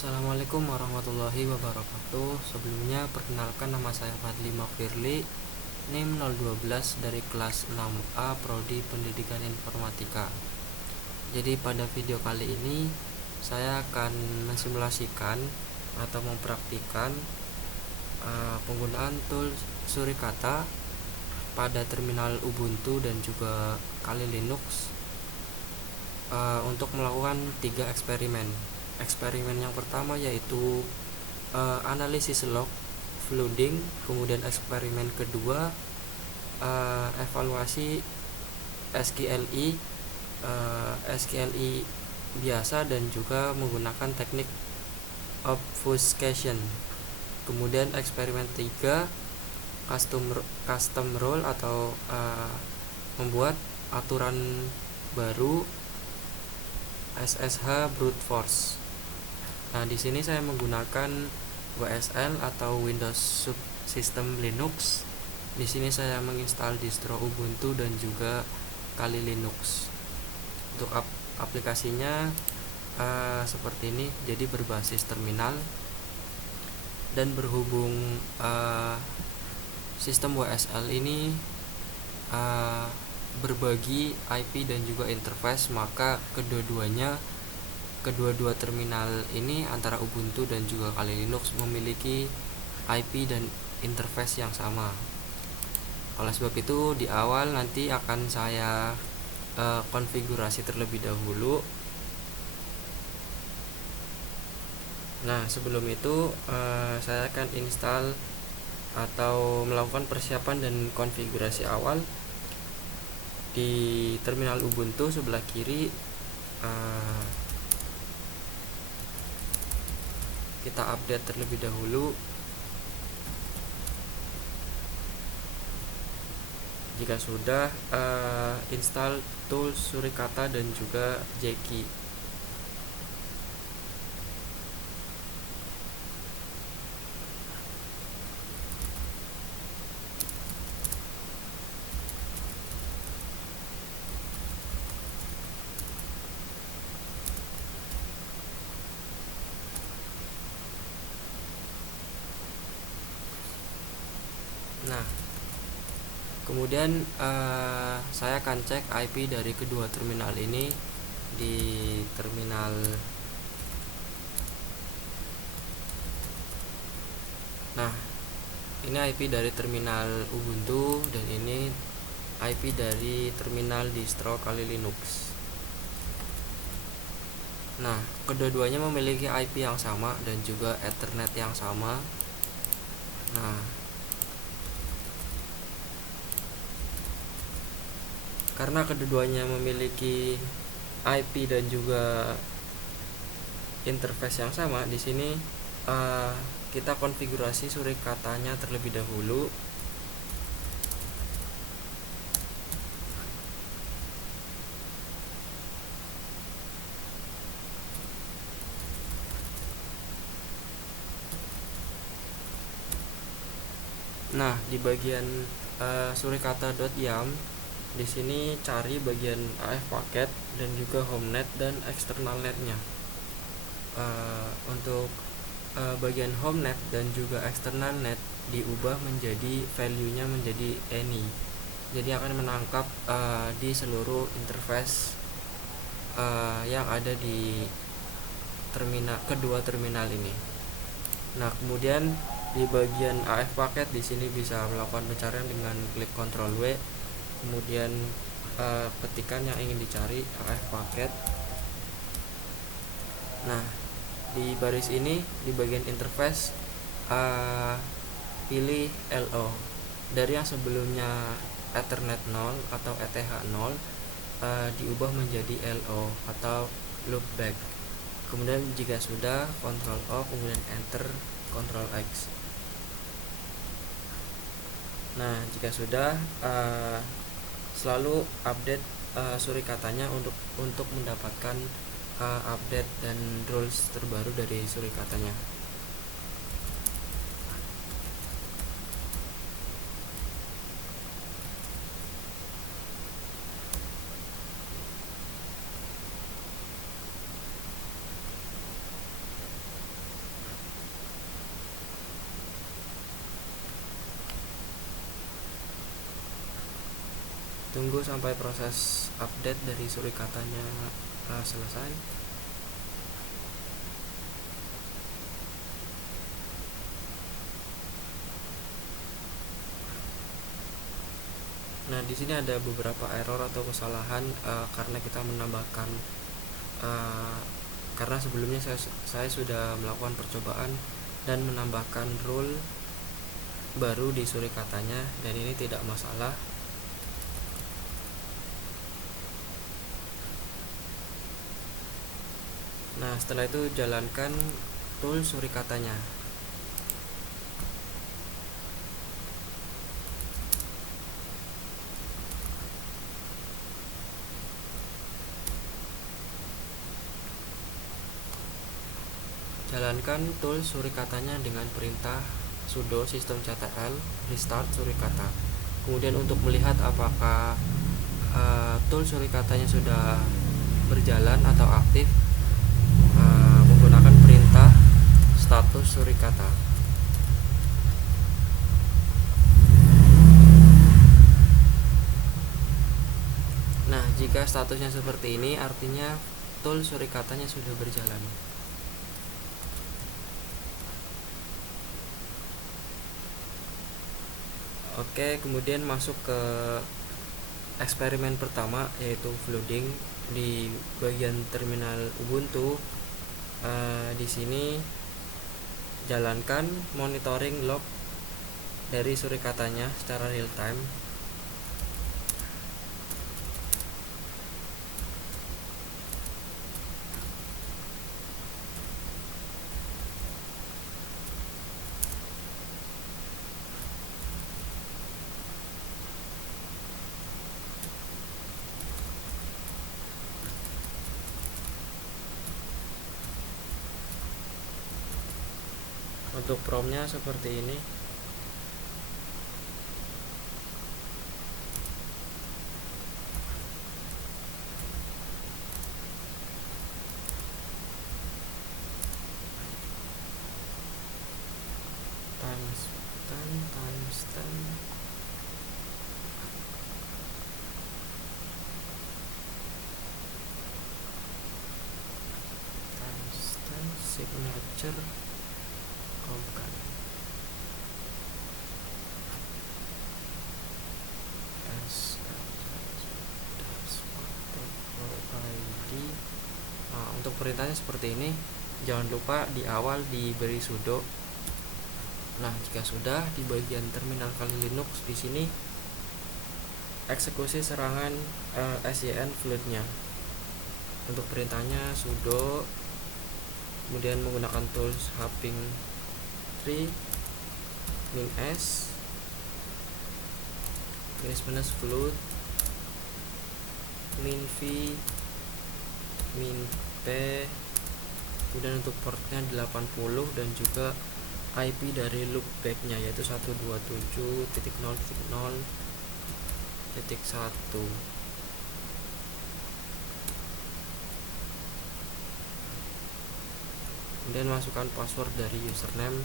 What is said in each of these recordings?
Assalamualaikum warahmatullahi wabarakatuh. Sebelumnya perkenalkan, nama saya Fadli Mafirli, NIM 012 dari kelas 6A Prodi Pendidikan Informatika. Jadi pada video kali ini saya akan mensimulasikan atau mempraktikkan penggunaan tool Surikata pada terminal Ubuntu dan juga Kali Linux untuk melakukan 3 eksperimen. Eksperimen yang pertama yaitu analisis log flooding, kemudian eksperimen kedua evaluasi SQLi biasa dan juga menggunakan teknik obfuscation. Kemudian eksperimen 3 custom rule atau membuat aturan baru SSH brute force. Nah, di sini saya menggunakan WSL atau Windows Subsystem Linux. Di sini saya menginstal distro Ubuntu dan juga Kali Linux. Untuk aplikasinya seperti ini, jadi berbasis terminal dan berhubung sistem WSL ini berbagi IP dan juga interface, maka kedua terminal ini antara Ubuntu dan juga Kali Linux memiliki IP dan interface yang sama. Oleh sebab itu di awal nanti akan saya konfigurasi terlebih dahulu. Nah, sebelum itu saya akan install atau melakukan persiapan dan konfigurasi awal di terminal Ubuntu. Sebelah kiri kita update terlebih dahulu. Jika sudah, install tools Surikata dan juga Jeki. Nah, kemudian saya akan cek IP dari kedua terminal ini di terminal. Nah, ini IP dari terminal Ubuntu dan ini IP dari terminal distro Kali Linux. Nah, kedua-duanya memiliki IP yang sama dan juga Ethernet yang sama. Nah, karena keduanya memiliki IP dan juga interface yang sama, di sini kita konfigurasi Surikatanya terlebih dahulu. Nah, di bagian surikata.yam, di sini cari bagian AF paket dan juga homenet dan external netnya. Untuk bagian homenet dan juga external net diubah menjadi value-nya menjadi any. Jadi akan menangkap di seluruh interface yang ada di kedua terminal ini. Nah, kemudian di bagian AF paket di sini bisa melakukan pencarian dengan klik Ctrl W, kemudian ketikan yang ingin dicari AF paket. Nah, di baris ini di bagian interface pilih LO. Dari yang sebelumnya Ethernet 0 atau ETH 0 diubah menjadi LO atau loopback. Kemudian jika sudah, Ctrl O, kemudian Enter, Ctrl X. Nah, jika sudah, selalu update Surikatanya untuk mendapatkan update dan rules terbaru dari Surikatanya. tunggu sampai proses update dari surikatanya selesai. Nah, di sini ada beberapa error atau kesalahan karena kita menambahkan karena sebelumnya saya sudah melakukan percobaan dan menambahkan rule baru di surikatanya, dan ini tidak masalah. Nah, setelah itu jalankan tool surikatanya. Jalankan tool surikatanya dengan perintah sudo systemctl restart surikata. Kemudian untuk melihat apakah tool surikatanya sudah berjalan atau aktif, menggunakan perintah status surikata. Nah, jika statusnya seperti ini, artinya tool surikatanya sudah berjalan. Oke, kemudian masuk ke eksperimen pertama, yaitu flooding di bagian terminal Ubuntu. Di sini jalankan monitoring log dari surikatanya secara real time. Untuk promnya seperti ini. Times 10 times 10 times 10 signature bukan ID. Nah, untuk perintahnya seperti ini. Jangan lupa di awal diberi sudo. Nah, jika sudah, di bagian terminal Kali Linux di sini eksekusi serangan SYN floodnya. Untuk perintahnya sudo, kemudian menggunakan tools hopping 3 -s minus flood -v -p. Kemudian untuk portnya 80 dan juga IP dari loopbacknya yaitu 127.0.0.1. Kemudian masukkan password dari username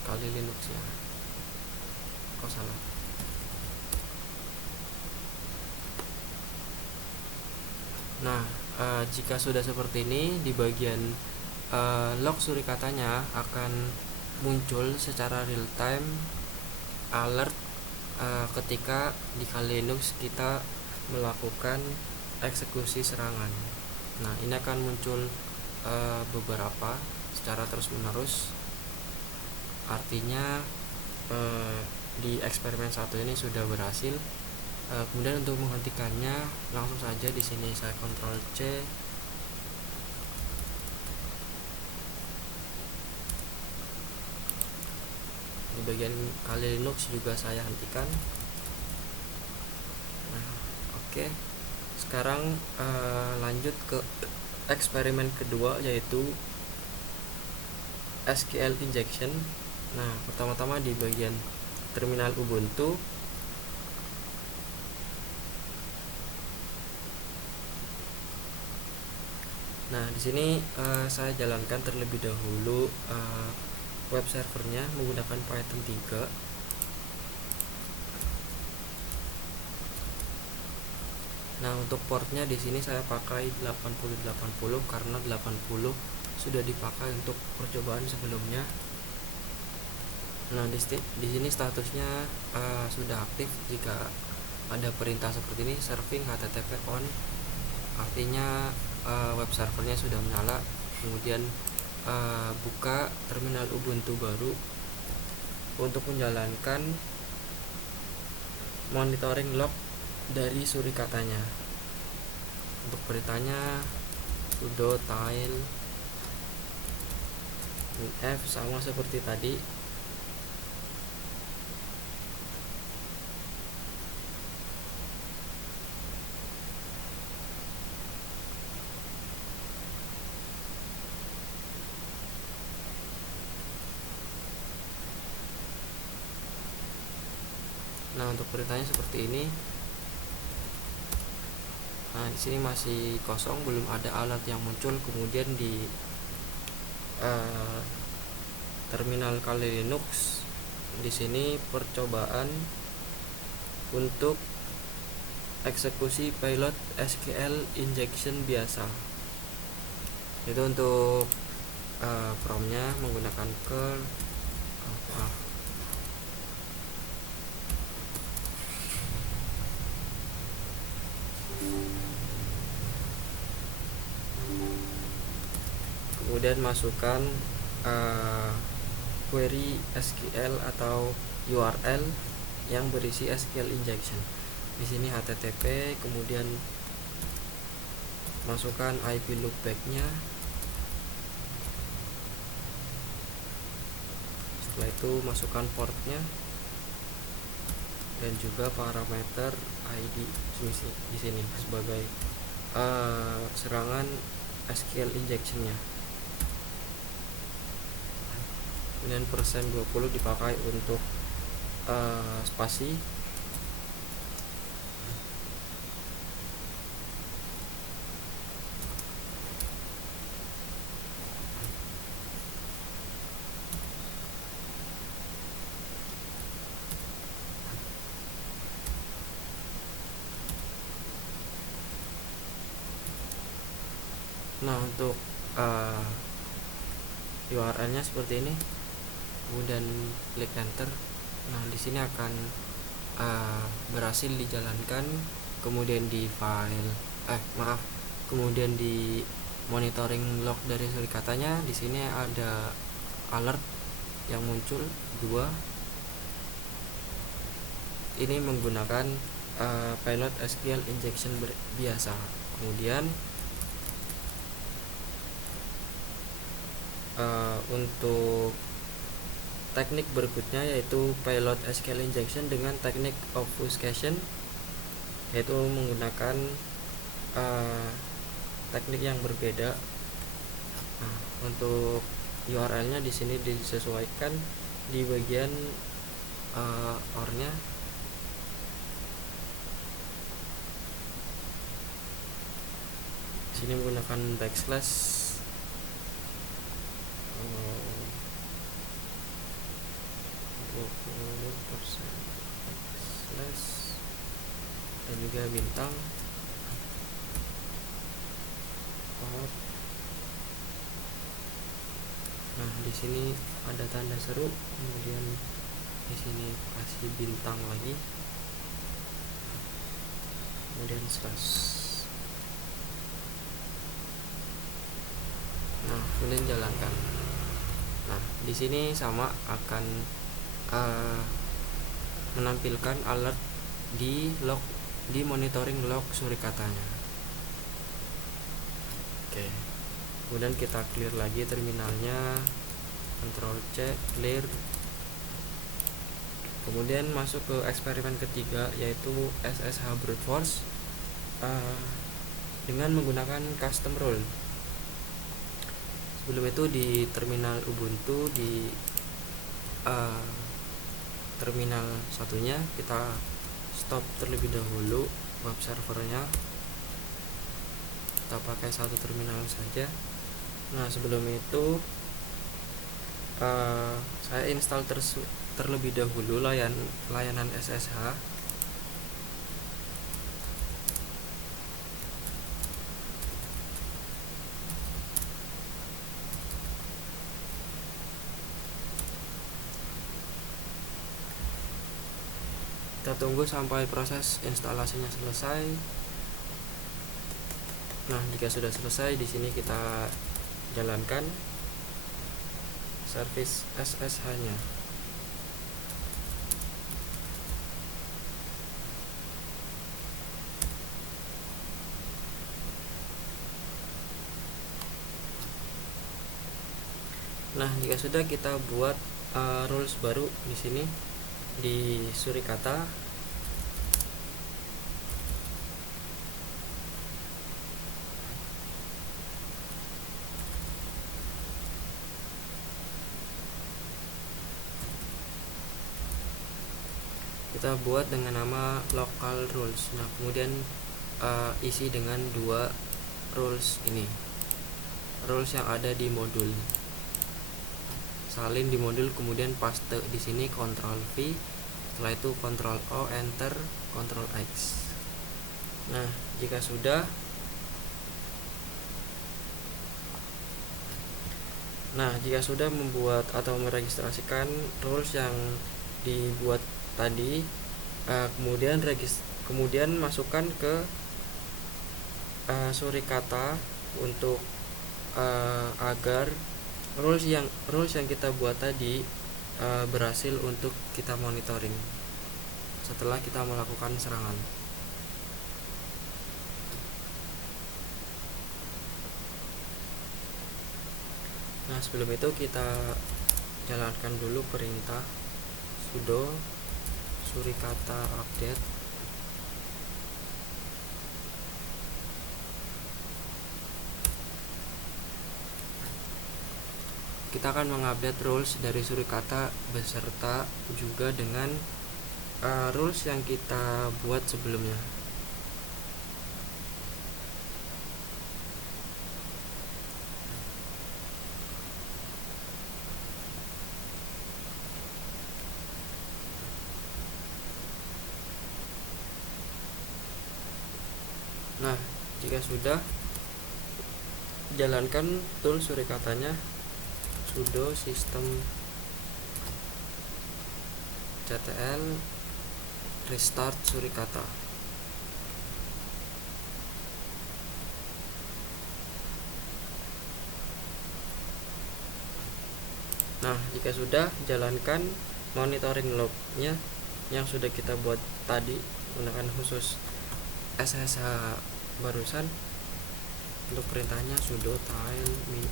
Kali Linux ya. Salah. Nah, jika sudah seperti ini, di bagian log surikatanya akan muncul secara real time alert ketika di Kali Linux kita melakukan eksekusi serangan. Nah, ini akan muncul beberapa secara terus menerus. Artinya di eksperimen 1 ini sudah berhasil. Kemudian untuk menghentikannya langsung saja di sini saya Ctrl C. Di bagian Kali Linux juga saya hentikan. Nah, oke. Sekarang lanjut ke eksperimen kedua, yaitu SQL injection. Nah, pertama-tama di bagian terminal Ubuntu. Nah, di sini saya jalankan terlebih dahulu web servernya menggunakan Python 3. Nah, untuk portnya di sini saya pakai 8080 karena 80 sudah dipakai untuk percobaan sebelumnya. Nah, di sini statusnya sudah aktif. Jika ada perintah seperti ini, serving HTTP on, artinya web servernya sudah menyala. Kemudian buka terminal Ubuntu baru untuk menjalankan monitoring log dari surikatanya. Untuk perintahnya sudo tail F sama seperti tadi. Nah, untuk perintahnya seperti ini. Nah, di sini masih kosong, belum ada alat yang muncul. Kemudian di terminal Kali Linux, di sini percobaan untuk eksekusi pilot SQL injection biasa. Itu untuk promnya menggunakan curl. Kemudian masukkan query SQL atau URL yang berisi SQL injection. Di sini HTTP, kemudian masukkan IP loopback-nya. Setelah itu masukkan portnya dan juga parameter ID di sini sebagai serangan SQL injection-nya. Kemudian persen 20 dipakai untuk spasi. Nah, untuk URL-nya seperti ini. Kemudian klik enter. Nah, di sini akan berhasil dijalankan. Kemudian di file kemudian di monitoring log dari surikatanya, di sini ada alert yang muncul 2. Ini menggunakan pilot SQL injection biasa. Kemudian untuk teknik berikutnya yaitu pilot SQL injection dengan teknik obfuscation, yaitu menggunakan teknik yang berbeda. Nah, untuk URL-nya di sini disesuaikan di bagian OR-nya. Di sini menggunakan backslash 20% backslash dan juga bintang. Nah, di sini ada tanda seru, kemudian di sini kasih bintang lagi, kemudian slash. Nah, kemudian jalankan. Nah, di sini sama akan menampilkan alert di monitoring log surikatanya. Oke. Kemudian kita clear lagi terminalnya, Ctrl C, clear. Kemudian masuk ke eksperimen ketiga, yaitu SSH brute force dengan menggunakan custom role. Sebelum itu di terminal Ubuntu, di terminal satunya kita stop terlebih dahulu web servernya, kita pakai satu terminal saja. Nah, sebelum itu saya install terlebih dahulu layanan SSH. Kita tunggu sampai proses instalasinya selesai. Nah, jika sudah selesai, di sini kita jalankan service SSH-nya. Nah, jika sudah, kita buat rules baru di sini di Surikata. Kita buat dengan nama local rules. Nah, kemudian isi dengan dua rules ini, rules yang ada di modul, salin di modul, kemudian paste di sini, Ctrl V, setelah itu Ctrl O, Enter, Ctrl X. Nah, jika sudah, membuat atau meregistrasikan rules yang dibuat tadi, kemudian masukkan ke Surikata untuk agar rules yang kita buat tadi berhasil untuk kita monitoring setelah kita melakukan serangan. Nah, sebelum itu kita jalankan dulu perintah sudo surikata update. Kita akan mengupdate rules dari Surikata beserta juga dengan rules yang kita buat sebelumnya. Nah, jika sudah, jalankan tool Surikatanya sudo system ctl restart Surikata. Nah, jika sudah, jalankan monitoring lognya yang sudah kita buat tadi menggunakan khusus SSH barusan. Untuk perintahnya sudo tile minf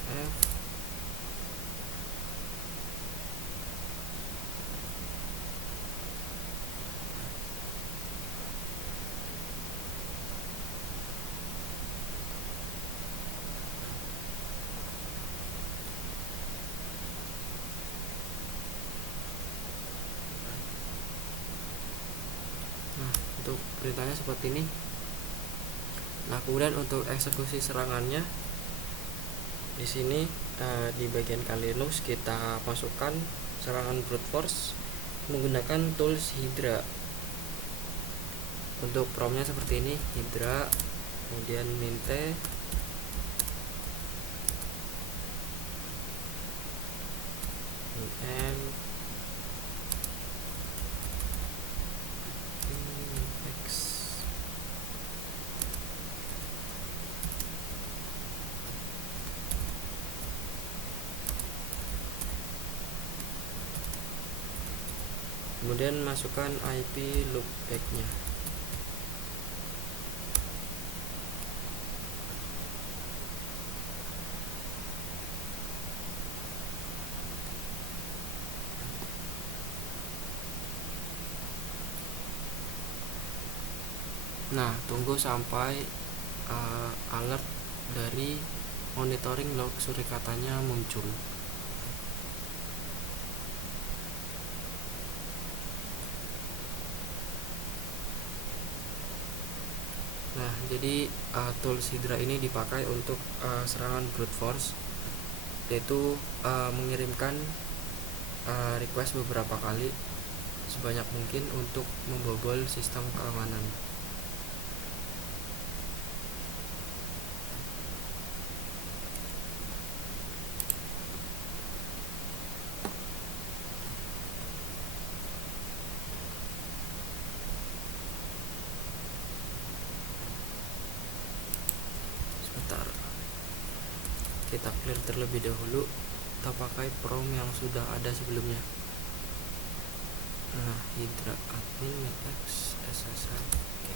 untuk perintahnya seperti ini. Nah, kemudian untuk eksekusi serangannya di sini di bagian Linux kita masukkan serangan brute force menggunakan tools Hydra. Untuk promnya seperti ini, Hydra, kemudian minte m kemudian masukkan IP loopback-nya. Nah, tunggu sampai alert dari monitoring log Surikatanya muncul. Nah, jadi tools Hydra ini dipakai untuk serangan brute force, yaitu mengirimkan request beberapa kali sebanyak mungkin untuk membobol sistem keamanan. kita clear terlebih dahulu, kita pakai prom yang sudah ada sebelumnya. Nah, Hydra admin max SSH. Oke.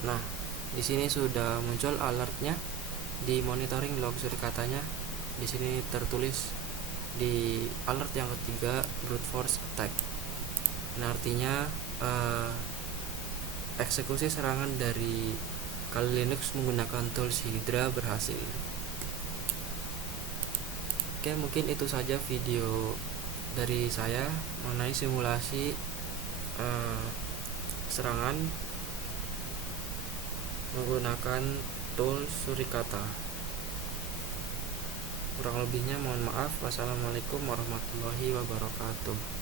Nah, di sini sudah muncul alertnya di monitoring log Surikatanya. Di sini tertulis di alert yang ketiga brute force attack. Nah, artinya eksekusi serangan dari Kali Linux menggunakan tools Hydra berhasil. Oke, mungkin itu saja video dari saya mengenai simulasi serangan menggunakan tools Surikata. Kurang lebihnya mohon maaf. Wassalamualaikum warahmatullahi wabarakatuh.